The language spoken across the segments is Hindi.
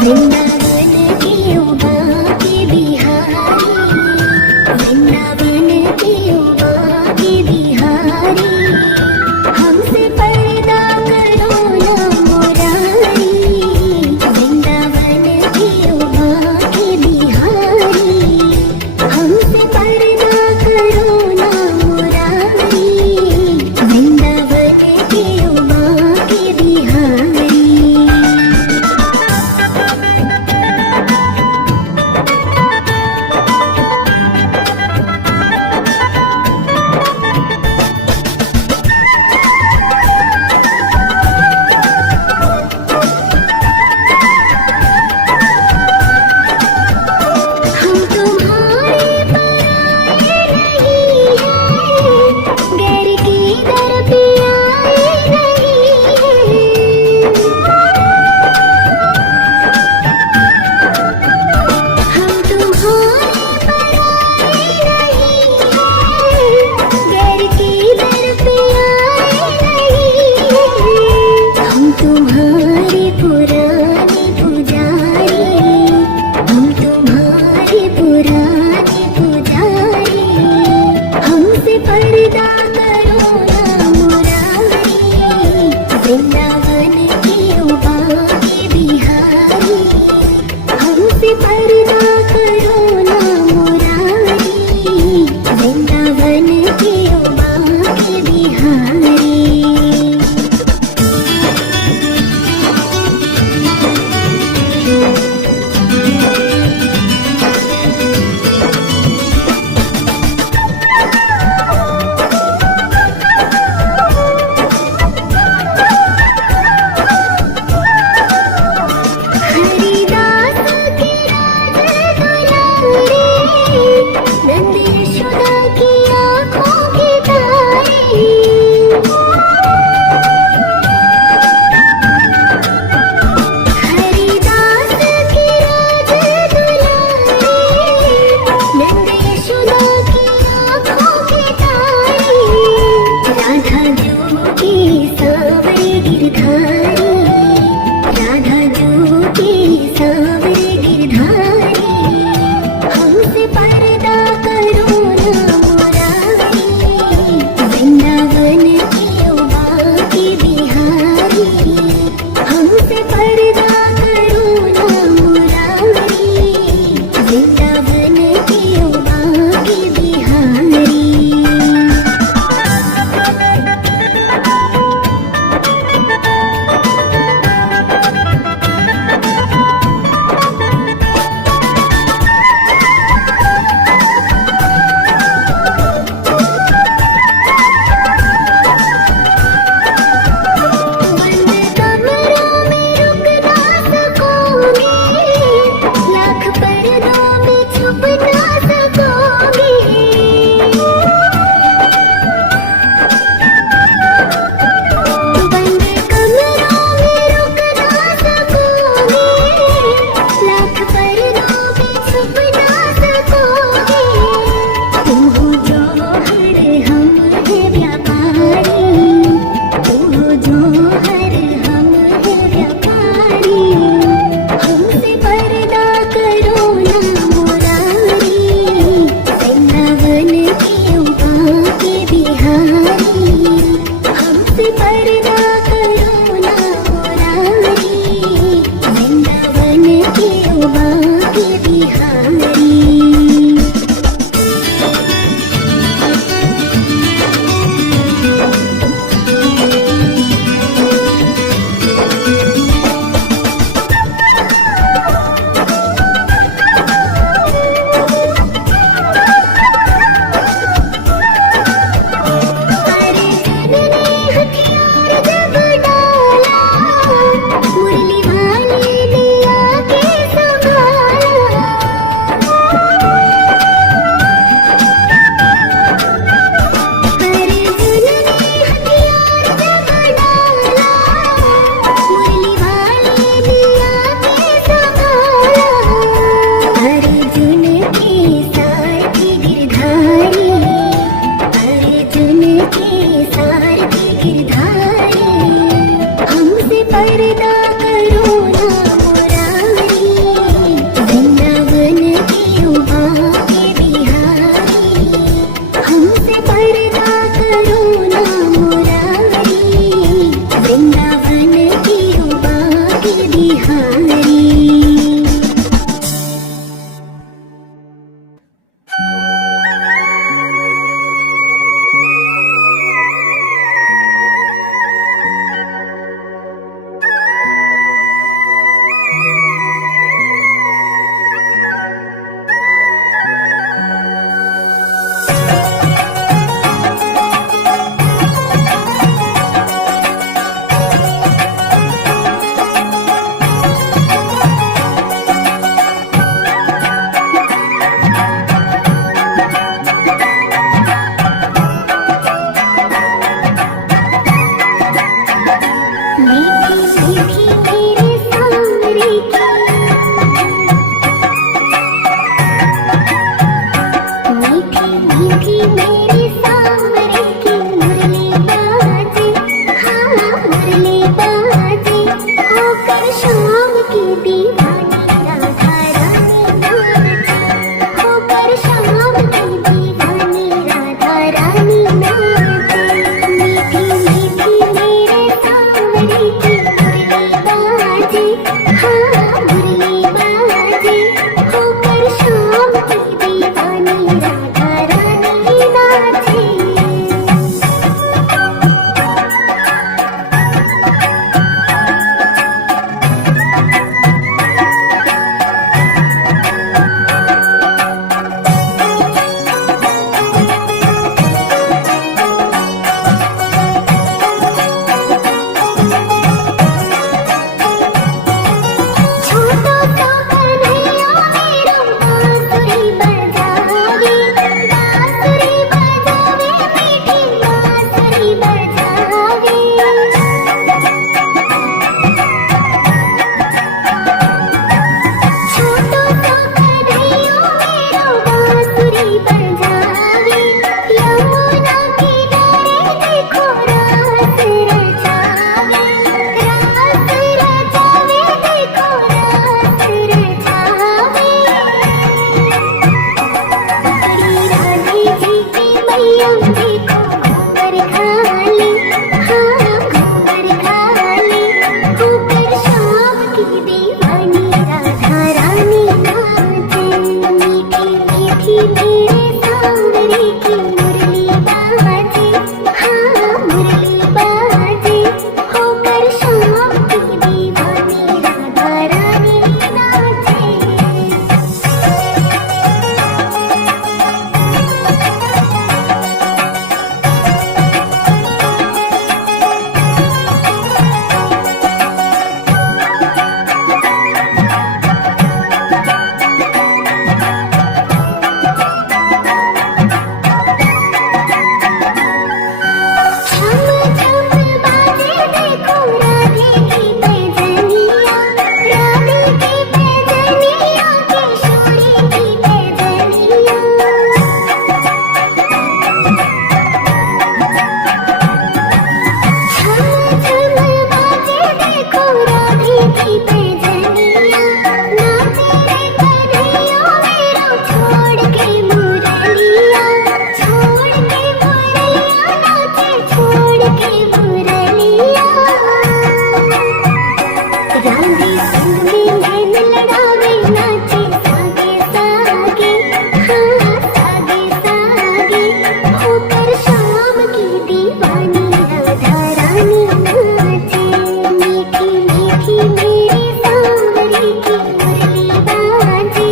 वृंदावन की उमा के बिहारी, वृंदावन की उमा के बिहारी, हमसे पर्दा करो ना मुरारी। वृंदावन की उमा के बिहारी, हमसे पर्दा करो ना मुरारी। वृंदावन की उमा के बिहारी। हम तुम्हारे पराए नहीं हैं, गैर की दर पे आए नहीं हैं। हम तुम्हारे पराए नहीं हैं, गैर की दर पे आए नहीं हैं। हम तुम्हारे पुराने पुजारी, हम तुम्हारे पुराने पुजारी, हमसे पर्दा करो ना मुरारी। वृंदावन की उमा के बिहारी, हमसे पर्दा करो ना मुरारी। वृंदावन की उमा के बिहारी। हरिदास के राज दुलारे, नंद यशोदा की आँखों के तारे। हरिदास के राज दुलारे, नंद यशोदा की आँखों के तारे। राधा जो के सांवरे गिरधारी, राधा जो के सांवरे गिरधारी, हमसे पर्दा करो ना मुरारी। वृंदावन की उमा के बिहारी, हमसे पर्दा करो ना मुरारी। वृंदावन की उमा के बिहारी। लड़ावे नाचे सागे सागे, हाँ सागे सागे, होकर शाम की दीवानी राधा रानी नाचे। मीठी मीठी मेरी सांवरी की मुरली बाजे,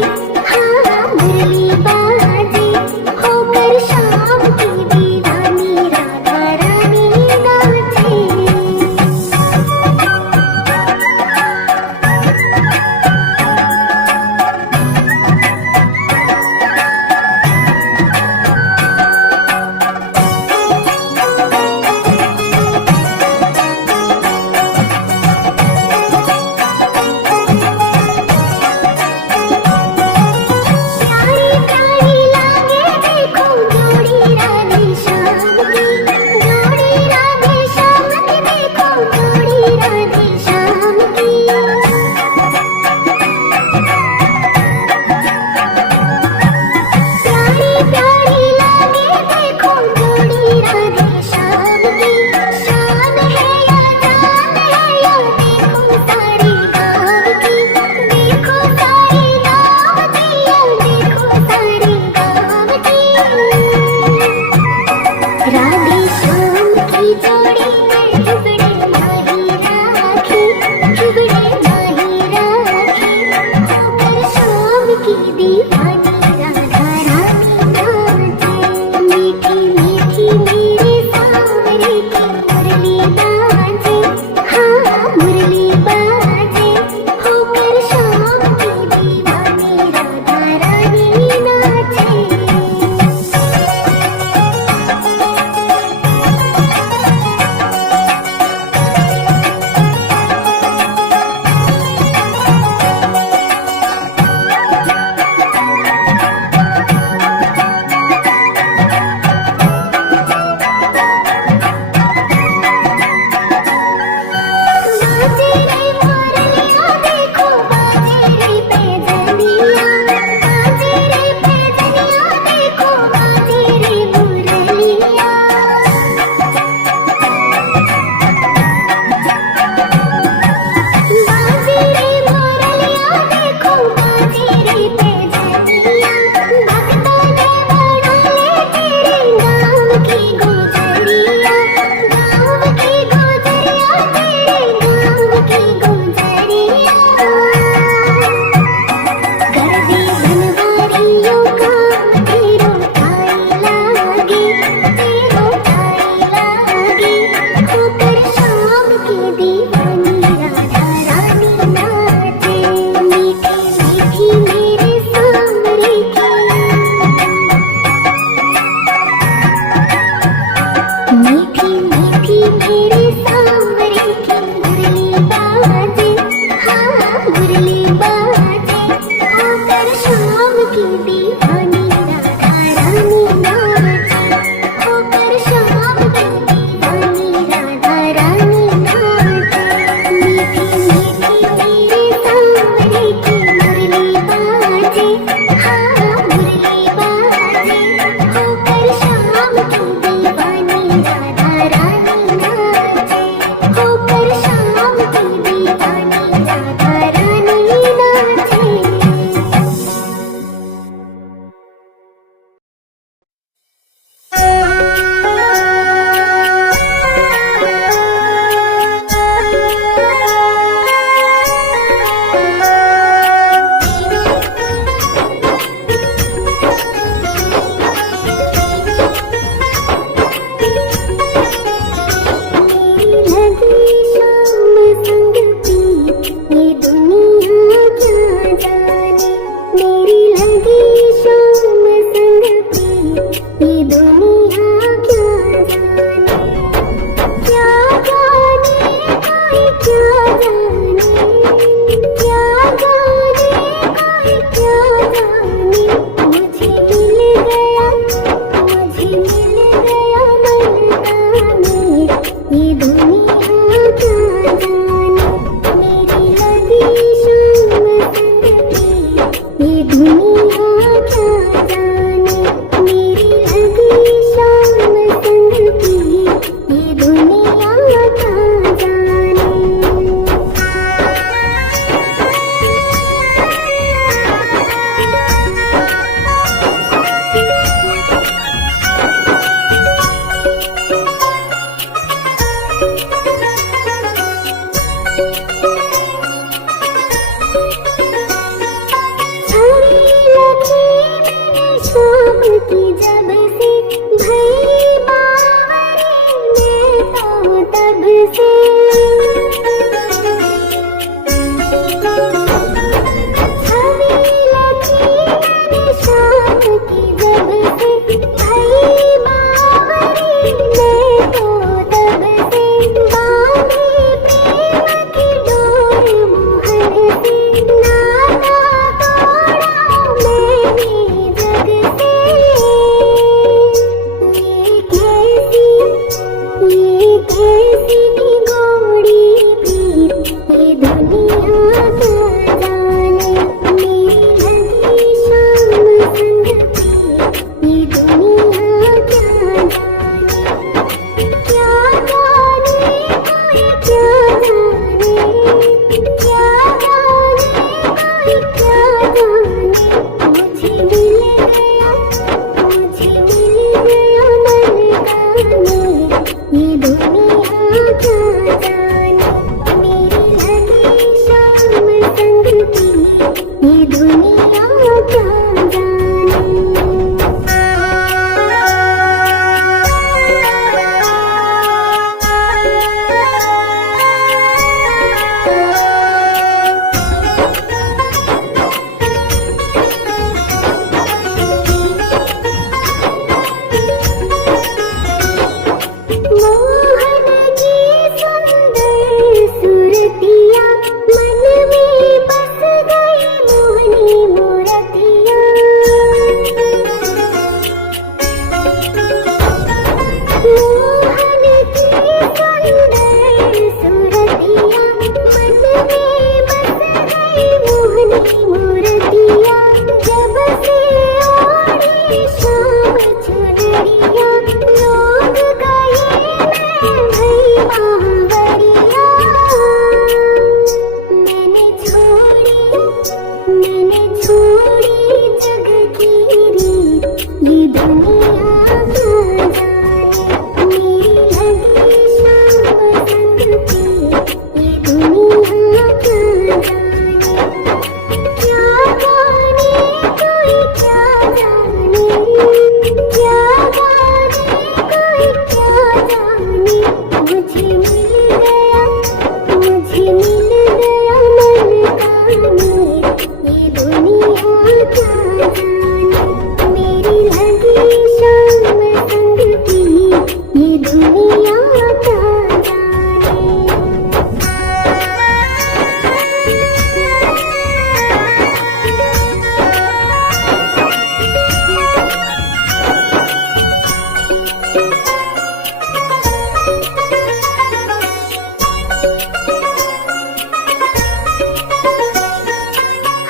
हाँ मुरली बाजे, होकर शाम की दीवानी राधा रानी नाचे। प्यारी प्यारी लागे देखो जोड़ी राधे श्याम की, जोड़ी राधे श्याम की, देखो जोड़ी राधे श्याम की। प्यारी प्यारी लागे देखो जोड़ी राधे श्याम की, शान है या जान है या देखो सारे गाँव की, देखो सारे गाँव की, या देखो सारे गाँव की। राधे श्याम की जोड़ी में जुबड़े माही राखी, जुबड़े माही राखी, होकर शाम की दीवानी राधा रानी नाचे। मीठी मीठी मेरे सांवरे की मुरली बाजे, हाँ मुरली बाजे, होकर शाम की दीवानी राधा रानी नाचे। बाजे रे मुरलिया देखो बाजे रे पैजनिया, बाजे रे पैजनिया देखो बाजे रे मुरलिया। बाजे रे मुरलिया देखो बाजे रे पैजनिया, भक्तों ने बना ले तेरे गाँव की गुजरिया, गाँव की गुजरिया, तेरे गाँव की गुजरिया। कर दे बनवारियों काम तेरो ठाई लागे, तेरो ठाई लागे, होकर शाम की दीवानी राधा रानी नाचे। मीठी मीठी मेरे सांवरे की, मीठी मीठी मेरे सांवरे की मुरली बाजे, हाँ मुरली बाजे, होकर शाम की दीवानी राधा रानी नाचे। होकर शाम की दीवानी राधा रानी नाचे। मीठी मीठी मेरे सांवरे की मुरली बाजे, हाँ मुरली बाजे, होकर शाम की दीवानी राधा रानी नाचे। होकर शाम की दीवानी राधा रानी नाचे। की जब से भई बावरी मैं तो तब से छवि लगी मैंने शाम की जब से भई बावरी मैं तो तब से बांधी प्रेम की डोर मोहन से नाता तोड़ा मैंने जग से ये कैसी निगोड़ी प्रीत ये दुनिया क्या जाने मेरी लगी शाम संग प्रीत ये दुनिया क्या जाने क्या जाने कोई क्या जाने क्या जाने कोई क्या जाने मुझे मिल गया मन का मेल ये दुनिया क्या जाने मेरी लगी शाम संग प्रीत ये दुनिया क्या मोहन की सुंदर सूरतिया मन में बस गई मोहनी मूरतिया मोहन की सुंदर सूरतिया मन में बस गई मोहनी मूरतिया जब से ओढ़ी शाम चुनरिया लोग गए मैं भई बावरिया मैंने छोड़ी जग की रीत ये दुनिया क्या जाने मेरी लगी शाम संग प्रीत ये दुनिया क्या जाने क्या जाने कोई क्या जाने क्या जाने कोई क्या जाने मुझे मिल गया मन का मेल ये दुनिया क्या जाने मेरी लगी शाम संग प्रीत ये दुनिया क्या जाने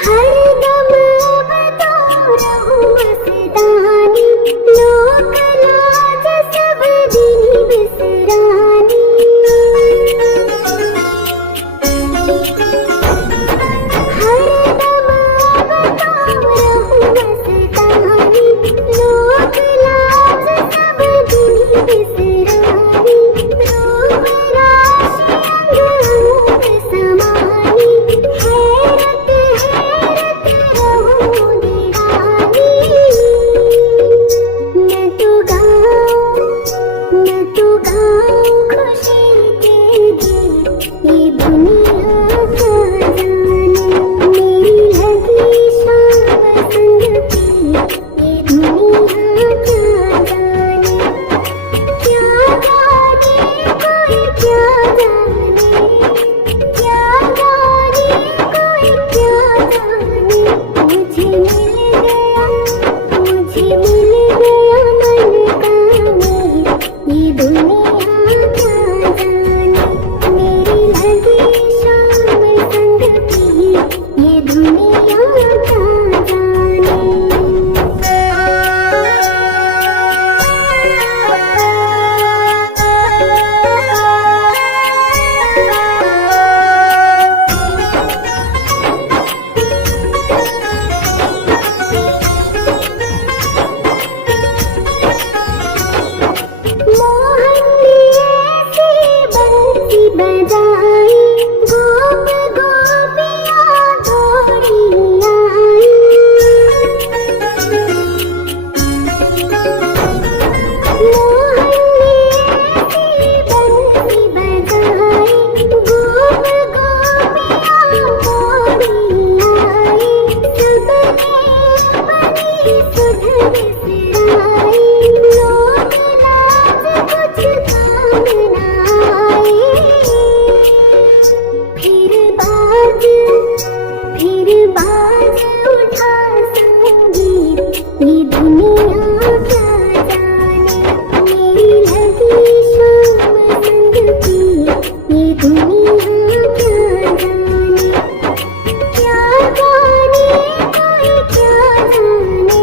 हरदम अब तो रहूं मस्तानी लोक लाज सब दिन बिसरानी कोई क्या जाने,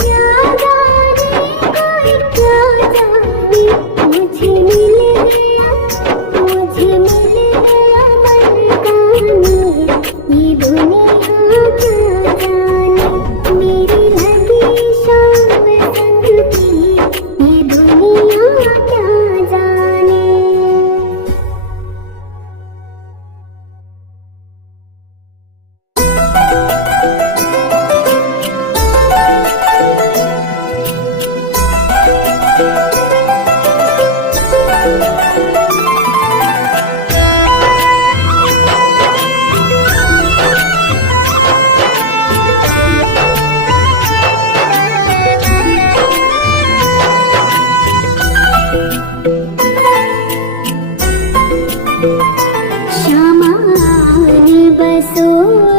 क्या जाने कोई क्या जाने। मुझे मिल गया मन का मीर, ये दुनिया क्या जाने। मेरी लगी शाम संग की, ये दुनिया क्या जाने। श्यामान बसो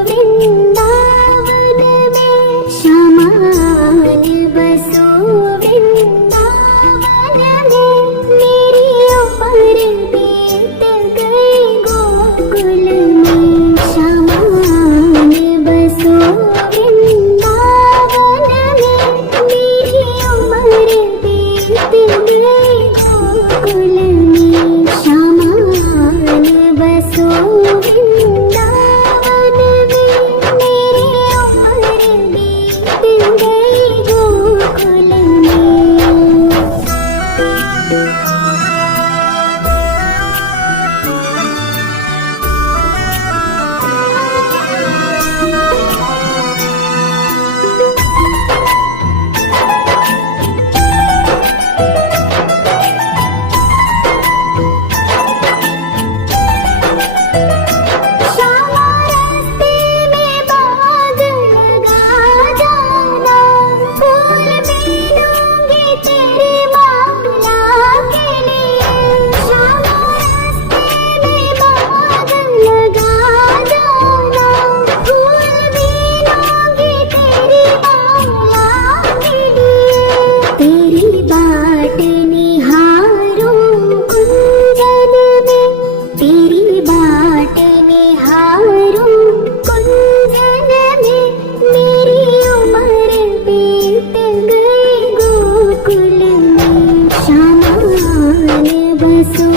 वृंदावन में, श्यामान बसो वृंदावन में। मेरी उम्र बीत गई गोकुल में, श्यामान बसो वृंदावन में। मेरी उम्र बीत गई गोकुल में, श्यामान बसो वृंदावन में। मेरी उम्र बीत गई गोकुल में। श्यामा रास्ते में बाग लगा जाना, फूल मिलूंगी तेरी माला के लिए। श्यामा रास्ते में बाग लगा जाना, फूल मिलूंगी तेरी माला के लिए। तेरी बाट निहारूं कुंजन में, तेरी बाट निहारूं कुंजन में। मेरी उम्र बीत गई गोकुल में, श्यामान बसो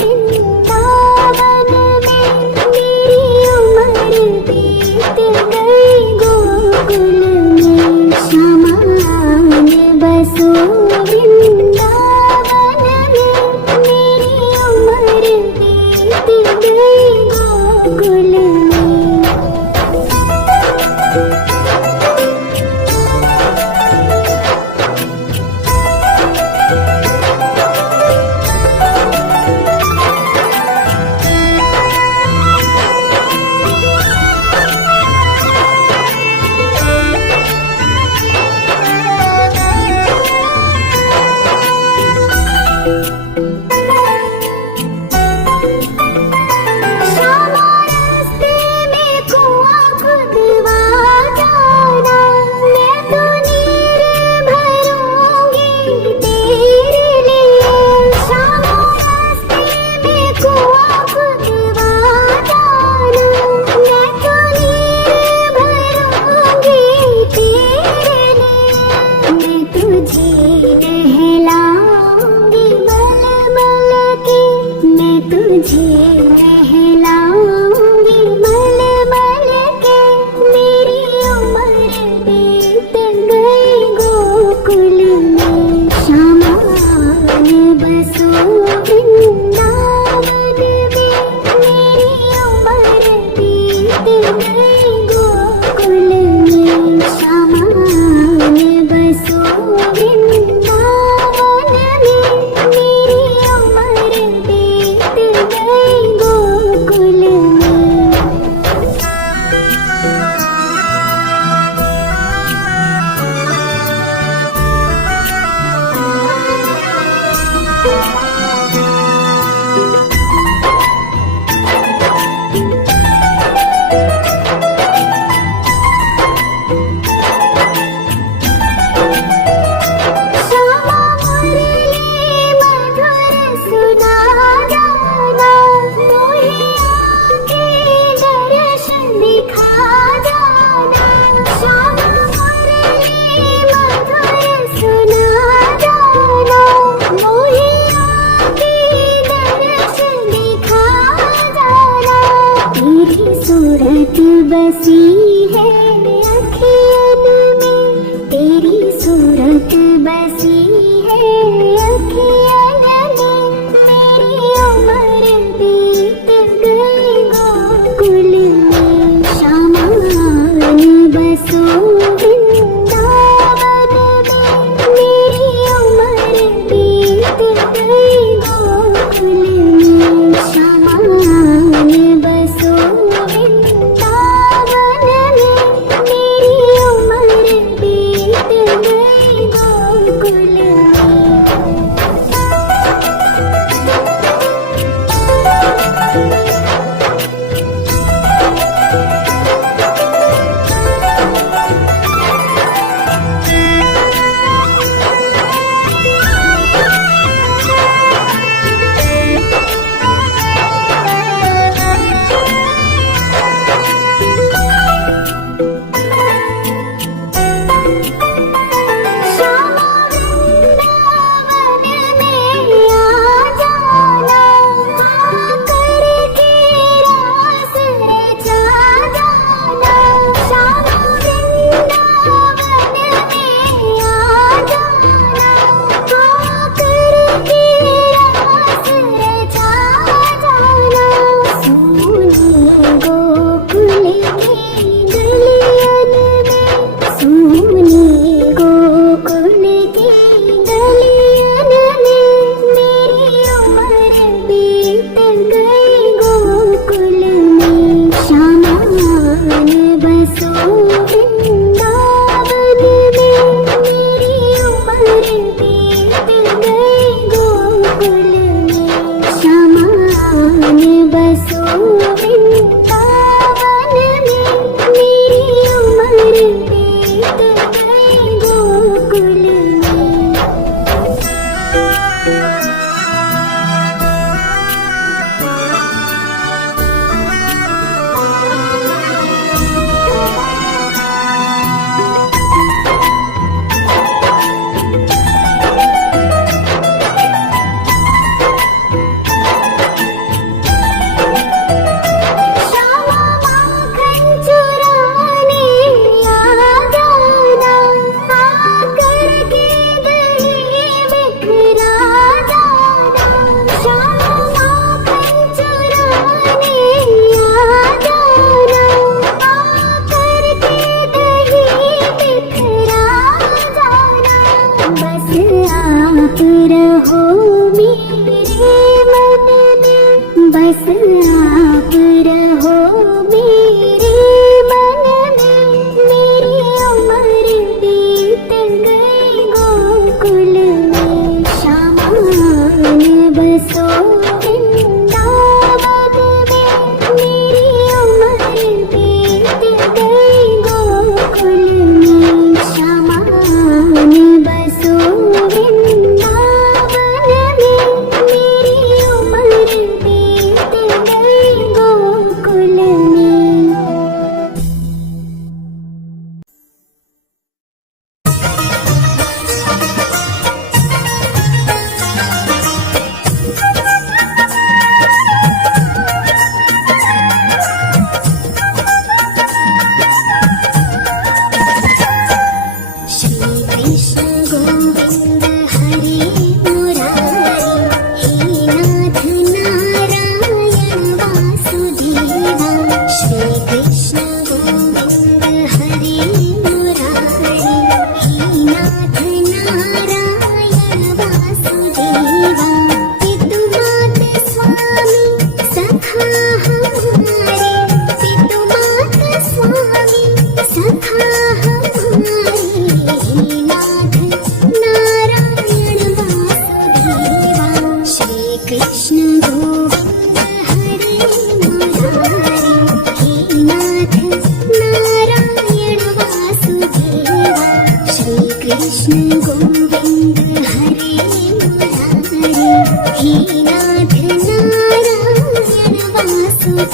वृंदावन में। मेरी उम्र बीत गई गोकुल में, श्यामान बसो वृंदावन में। मेरी उम्र बीत गई गोकुल में। श्यामा रास्ते में कुआं खुदवा अखियन में तेरी सूरत बसी है, अखियन में मेरी उम्र बीत गई गोकुल में। शामान बसो वृंदावन में, मेरी उम्र बीत गई गोकुल में। शामान बसो वृंदावन में, मेरी उम्र बीत गई गोकुल में। बस आप रहो मेरे मन में, मेरी उम्र बीत गई गोकुल में। शामान बसो वृंदावन में, मेरी उम्र बीत गई गोकुल में। शामान बसो वृंदावन में, मेरी उम्र बीत गई गोकुल में। श्री कृष्ण गोविंद हरे मुरारी, हे नाथ नारायण वासुदेवा। श्री कृष्ण गोविंद हरे मुरारी, हे नाथ नारायण वासुदेवा। पितु मात स्वामी सखा हमारे, पितु मात स्वामी सखा हमारे। हे नाथ नारायण वासुदेवा। श्री कृष्ण गोविंद हरे मुरारी, हे नाथ नारायण वासुदेवा। श्री कृष्ण गोविंद हरे मुरारी, हे नाथ नारायण वासुदेवा।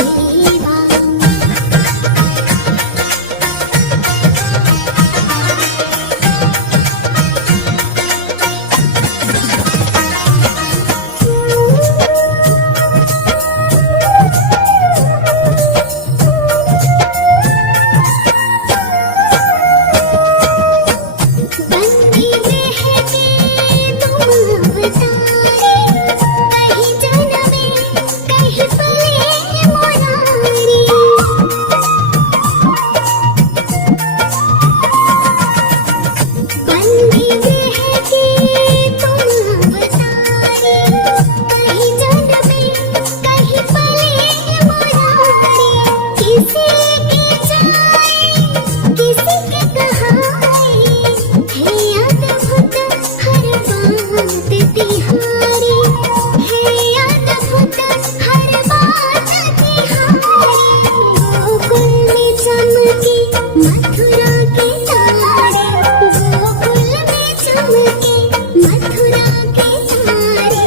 मथुरा के तारे गोकुल में चमके, मथुरा के तारे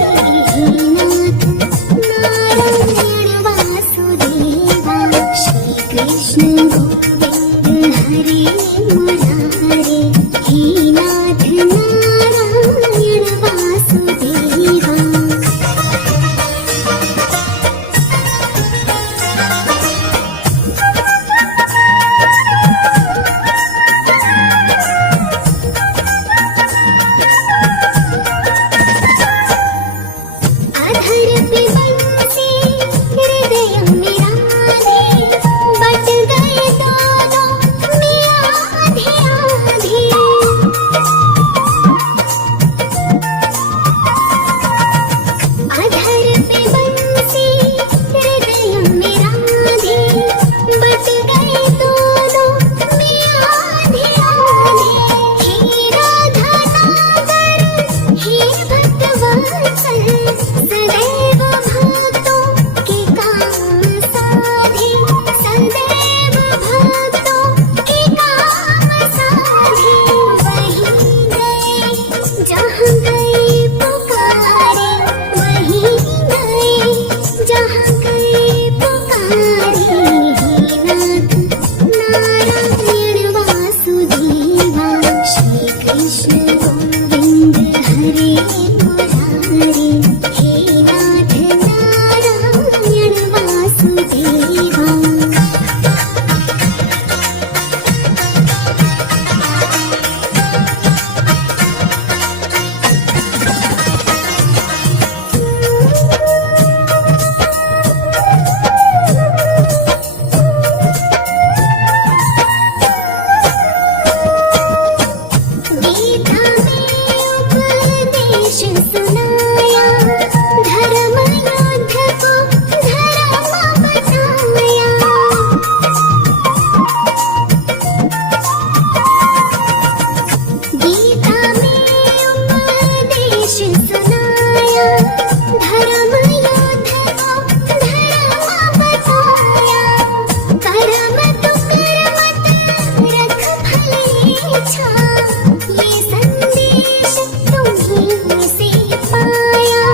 हे नाथ नारायण वासुदेवा। श्री कृष्ण गोविंद हरे मुरारे, हे नाथ नारायण वासुदेवा। अधर पे बंसी हृदय में राधे, बट गए दोनों में आधे आधे। अधर पे बंसी हृदय में राधे, बट गए दोनों में आधे आधे। हे राधा नागर हे भक्तवत्सल, सदैव भक्तों के काम साधे, सदैव भक्तों के काम साधे। वहीं गए जहाँ गए पुकारे, वहीं गए जहाँ गए पुकारे। हे नाथ नारायण वासुदेवा। श्री कृष्ण गोविंद हरे मुरारे, हे नाथ नारायण वासुदेवा। गीता में उपदेश सुनाया, धर्म युद्ध को धर्म बताया। गीता में उपदेश सुनाया, धर्म युद्ध को धर्म बताया। कर्म तो कर मत रख फल इच्छा, ये संदेश तुम्हीं से पाया,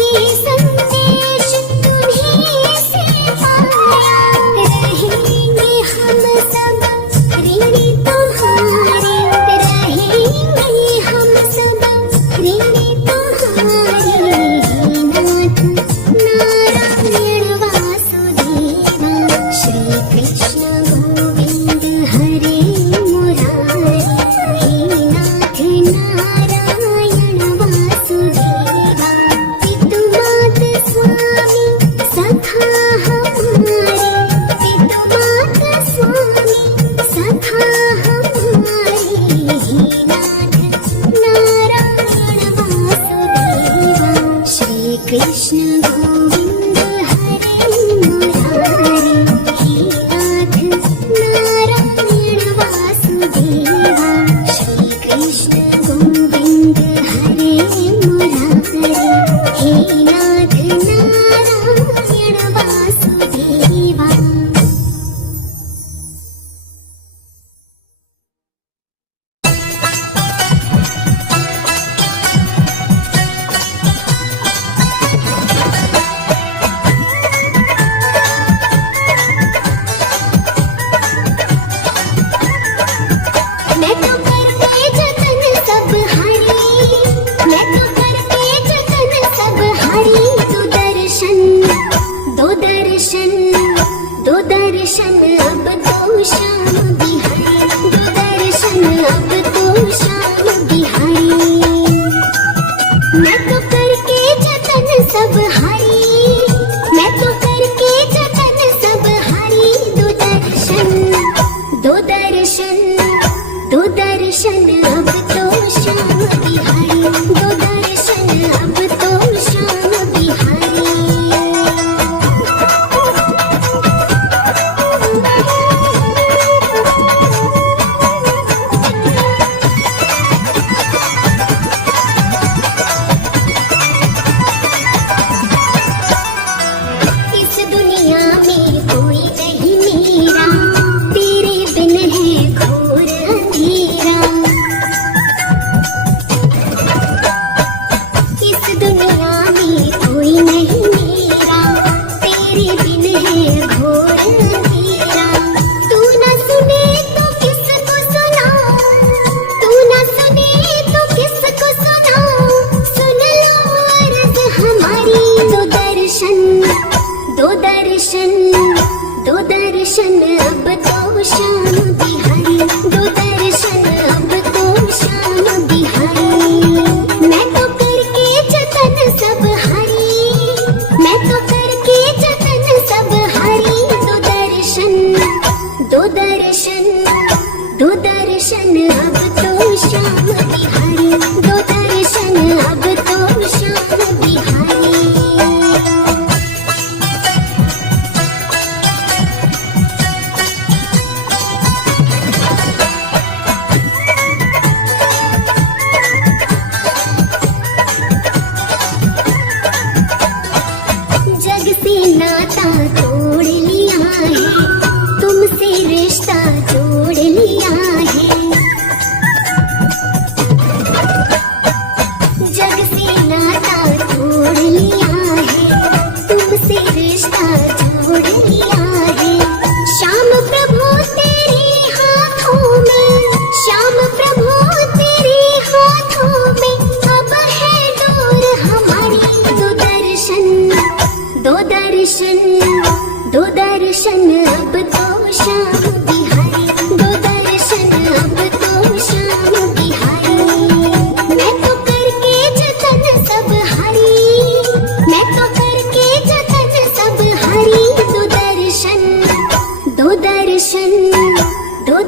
ये संदेश तुम्हीं से पाया। रहेंगे हम सब ऋणी तुम्हारे, रहेंगे हम सब ऋणी तुम्हारे। हे नाथ नारायण वासुदेवा। श्री कृष्ण गोविंद हरे मुरारे, हे नाथ नारायण वासुदेवा। पितुमात स्वामी सखा हमारे, पितुमात स्वामी सखा हमारे। हे नाथ नारायण वासुदेवा। श्री कृष्ण गोविंद हरे मुरारे, हे नाथ नारायण वासुदेवा। श्री कृष्ण गोविंद हरे मुरारे, हे नाथ नारायण वासुदेवा। मैं तो करके जतन सब हारी, मैं तो करके जतन सब हारी। दो दर्शन दो दर्शन दो दर्शन अब तो श्याम बिहारी, दो दर्शन अब तो श्याम बिहारी। मैं तो करके जतन सब हारी, मैं तो करके जतन सब हारी। दो दर्शन दो दर्शन दो दर्शन अब तो श्याम बिहारी, दो दर्शन अब तो श्याम बिहारी। इस दुनिया में कोई नहीं मेरा, तेरे बिन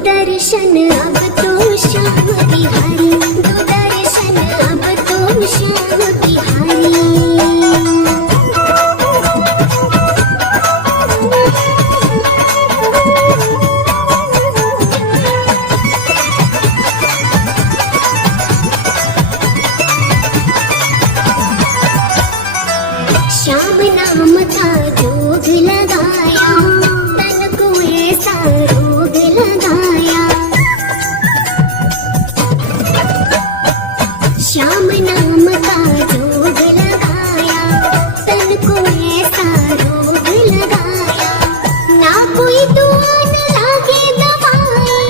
दर्शन अब तो श्याम बिहारी, दो दर्शन अब तो श्याम बिहारी। श्याम नाम का जोग लगाया, तन को ऐसा रोग लगाया। श्याम नाम का जोग लगाया, तन को ऐसा रोग लगाया। ना कोई दुआ न लागे दवाई,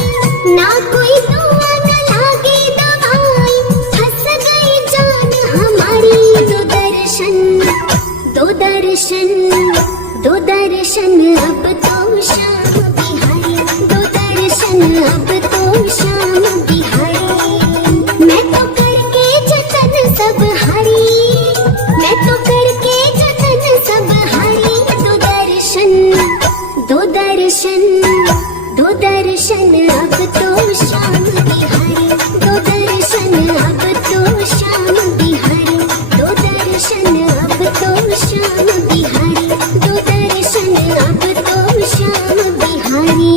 ना कोई दुआ न लागे दवाई, फंस गई जान हमारी। दो दर्शन, दो दर्शन, दो दर्शन अब तो श्याम बिहारी, दो दर्शन अब तो श्याम बिहारी। मैं तो करके जतन सब हारी, मैं तो करके जतन सब हारी। दो दर्शन, दो दर्शन, दो दर्शन अब तो श्याम बिहारी, दो दर्शन अब तो श्याम बिहारी, दो दर्शन अब तो श्याम बिहारी, दो दर्शन अब तो श्याम बिहारी।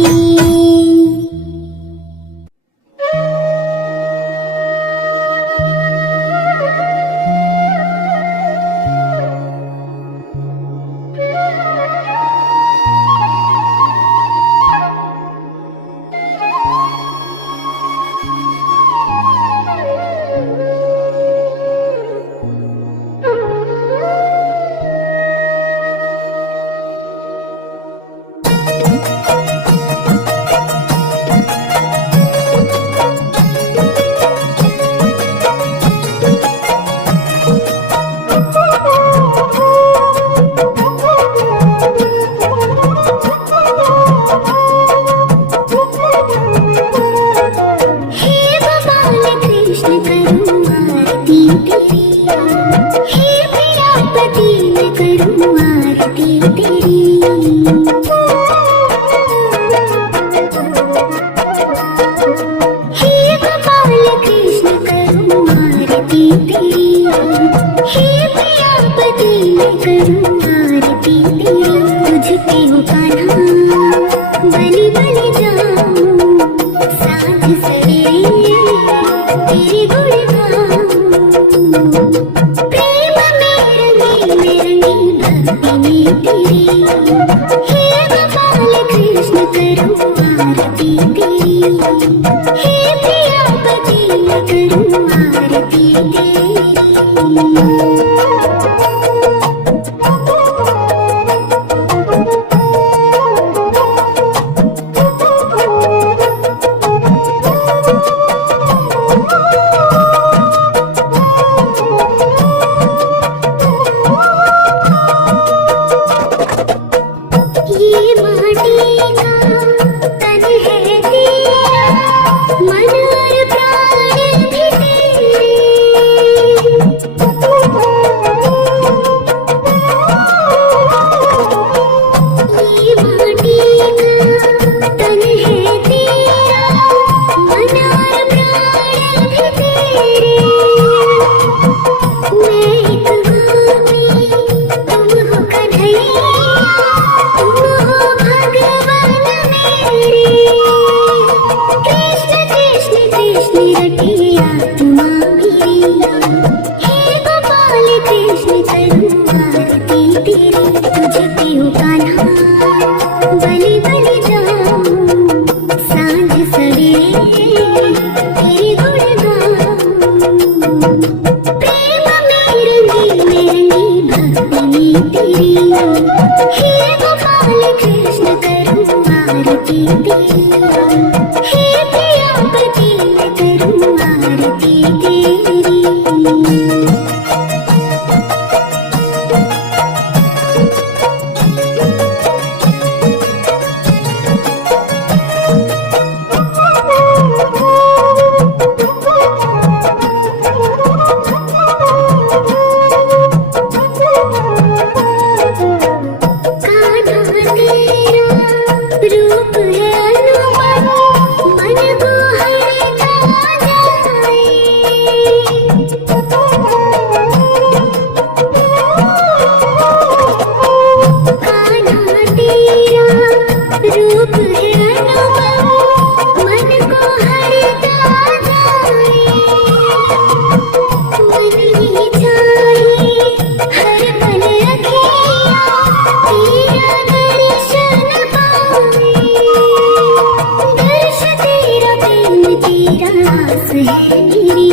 तेरा आस है मेरी।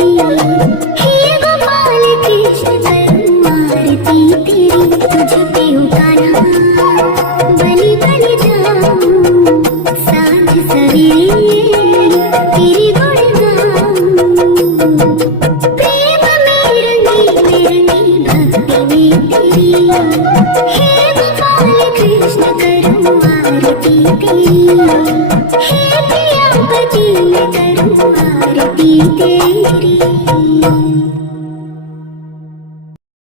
हे गोपाल कृष्ण करूं आरती तेरी, तुझ पे हो कान्हा बलि बलि जाऊं, सांझ सवेरे तेरे गुण गाऊं। प्रेम में रंगी भक्ति में तेरी, हे गोपाल कृष्ण करूं आरती तेरी। हे प्रिया पति मैं करूं आरती तेरी।